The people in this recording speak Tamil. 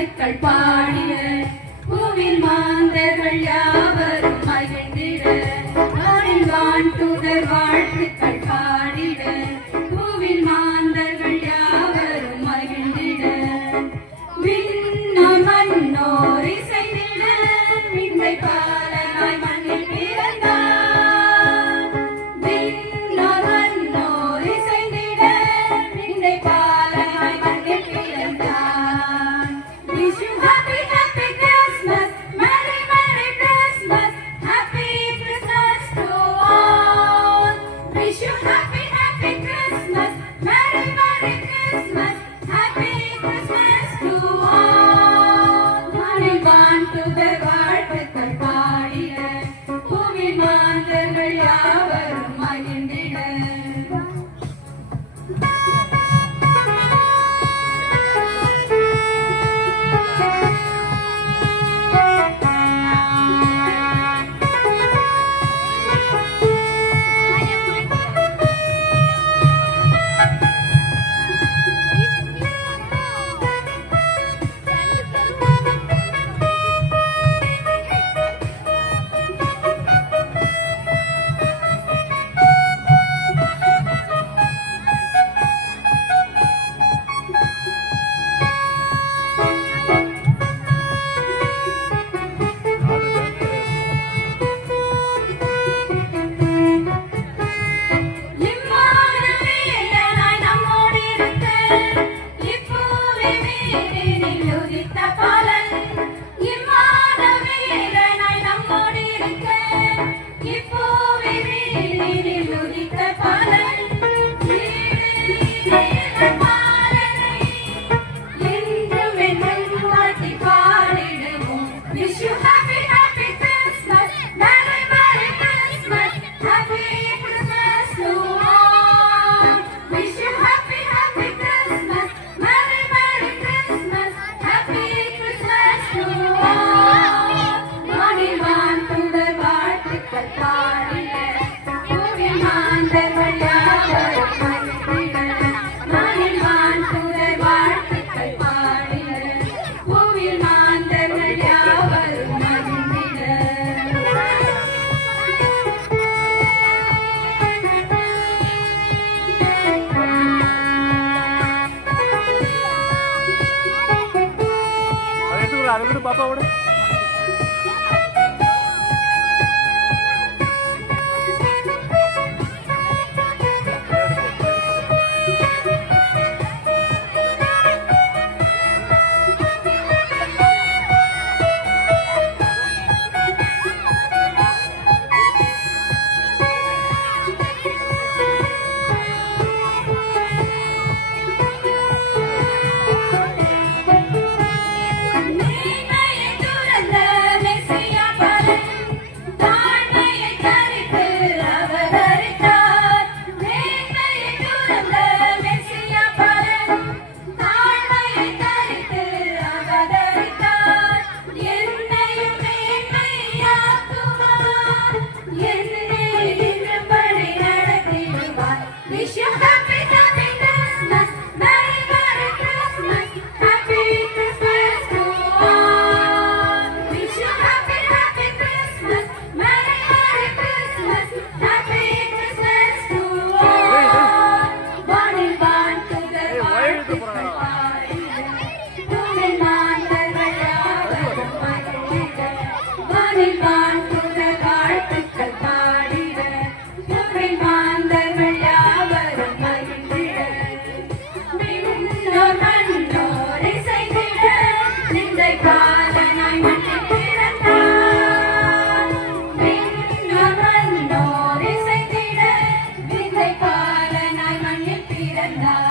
பாட்டுக்கள் பாடின பூவில் மாந்தர்கள் யாவரும் மகிழ்ந்திட வான் துதர்வான் அதை விட்டு பாப்பா விட. Yeah.